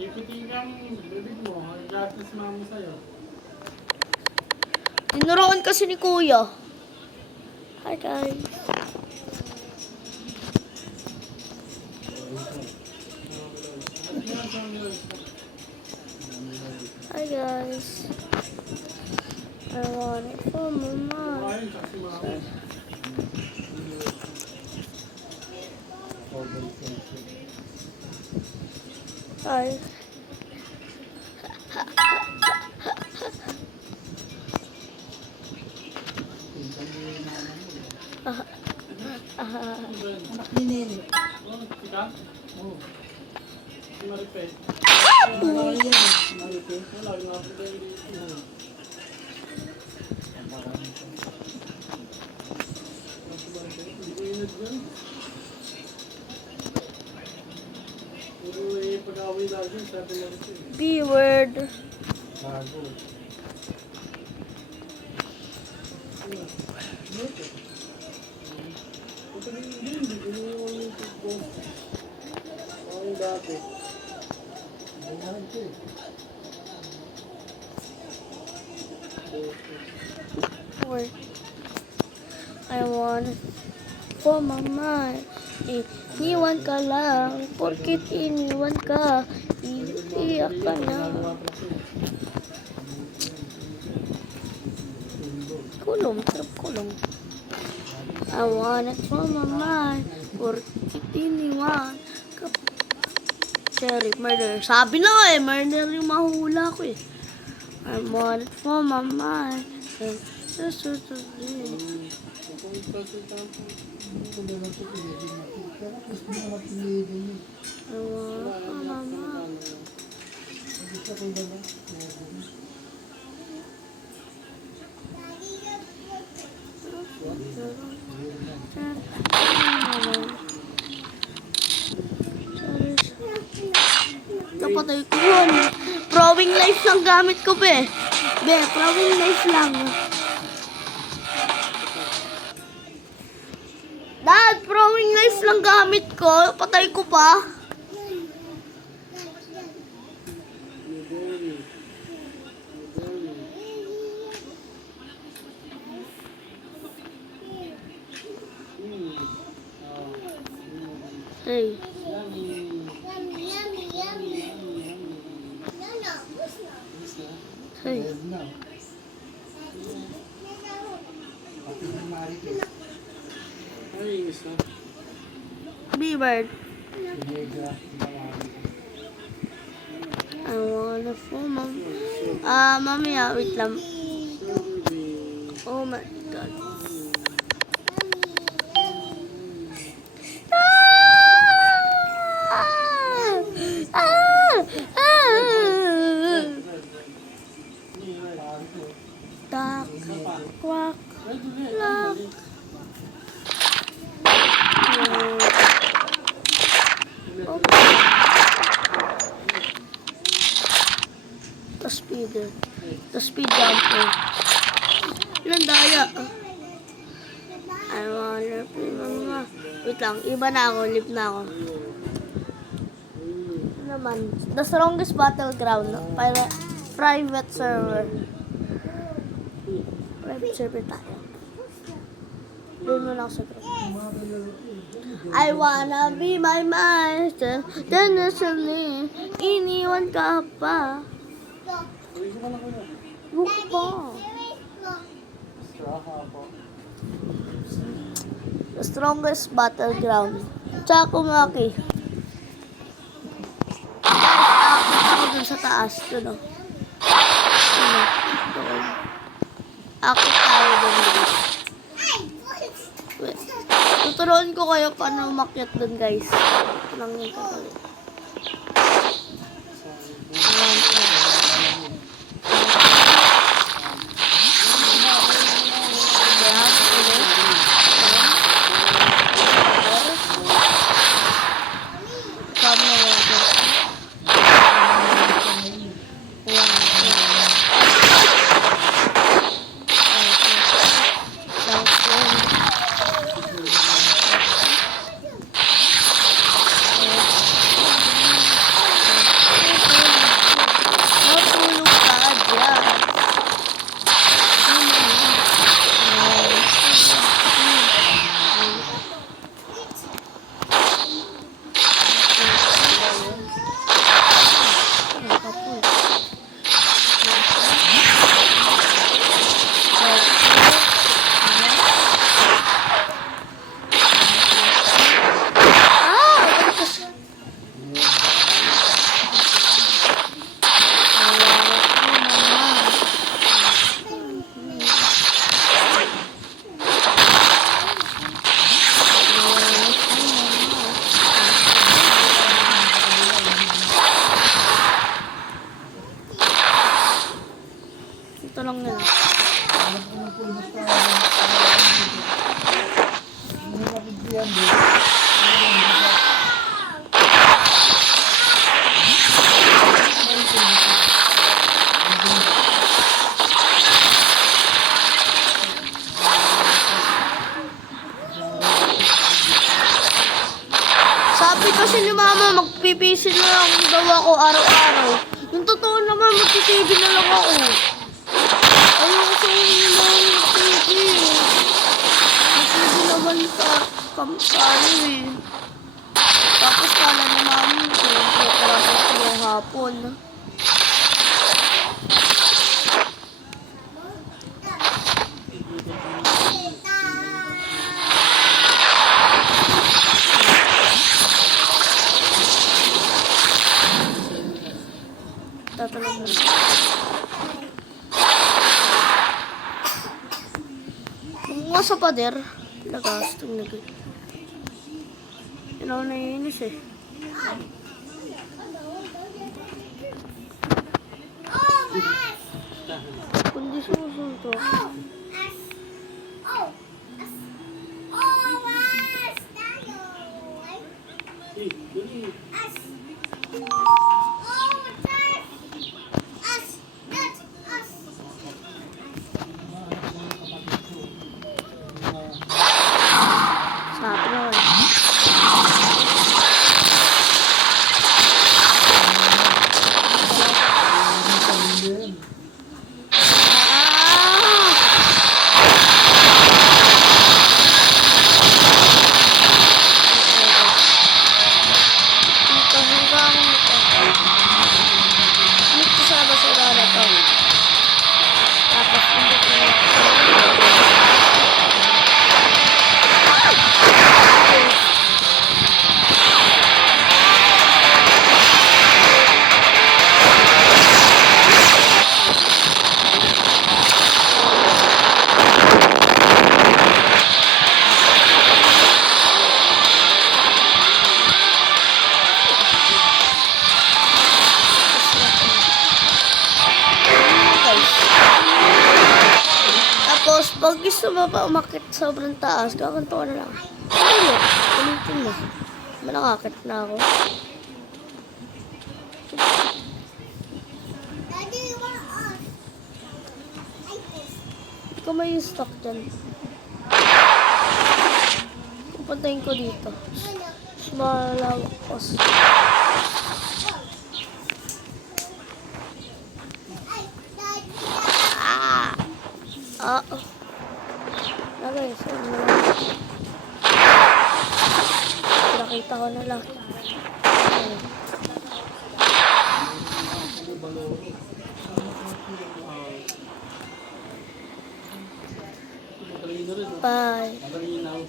Ipitin kang bibig mo. Gatas mama sa'yo. Tinuruan kasi ni Kuya. Hi guys. Hi guys. I want it for my mom. Ayun, kasi mama. Hi. Anak ni Nene. Oh, sika? Oo. Si Maripet. Malaki yan eh. Malaki. Wala, napunta yung dito. Si Maripet, hindi ko inad yan. Puro pag-away lagi, sabi Maripet. B-word. Bago. Hindi ko yung football. Ang dati. Bumahan ko eh. Word. I want it for my mind. Iniwan ka lang. Porkit iniwan ka. Iiyak ka na. Kulong. Sarap kulong. I want it for my mind. Porkit iniwan ka. Sheriff, murder. Sabi na nga eh. Murder yung mahula ko eh. I want it for my mind. Kung na lang ito, pinigil natin. Pero gusto mo naman pinigil yun. I want it for my mind. Gusto ko na lang. Napatay ko yun. Throwing knife lang gamit ko, be. Be, throwing knife lang. Dad, throwing knife lang gamit ko. Patay ko pa. Hey. Hey. Ayun na. Pati ng Marikit. Ay, English na. B-bird. Pinega. I wanna for mom. Mamaya, wait lang. Oh my God. Tak, kwak, lak. The speeder. The speed jumper. Ilan daya? I wanna be mama. Wait lang, iba na ako, live na ako. Ano naman? The strongest battleground. Para private server. Private server tayo. Doon muna ako sa group. I wanna be my master. Then suddenly, iniwan ka pa. Look pa. The strongest battleground. Chakumaki. Guys, ako dun sa taas. Dun o. Akit tayo dun guys. Wait. Tuturuan ko kayo paano umakyat dun guys. Ito lang yung tuturuan. lang yan. Alam ko ng pulis na hindi mapigyan din. Sabi kasi ni mama, magpipisil na lang daw ako araw-araw. Yung totoo naman, magtitv na lang ako. Ayoko sa inyo na mag-tv. Mag-tv naman sa ano eh. Tapos kala ni mama, pagkarasal ko yung hapon. Tatanong mo. Kung nga sa pader, nagastong na gano'n. Yun ako naiinis eh. Kundi susunto. Sabi na eh. Dito hanggang dito sa basura na to. Tapos dito guys. Tapos, pag gusto mo pa umakit sobrang taas, gaganto ka na lang. Ayun, kulitin mo. Malakakit na ako. Hindi ko may stock dyan. Pupuntahin ko dito. Mas malawak kasi. Oo. Lagay, so nakita ko na lang. Ayun. Talino rin. Bye. Talinaw.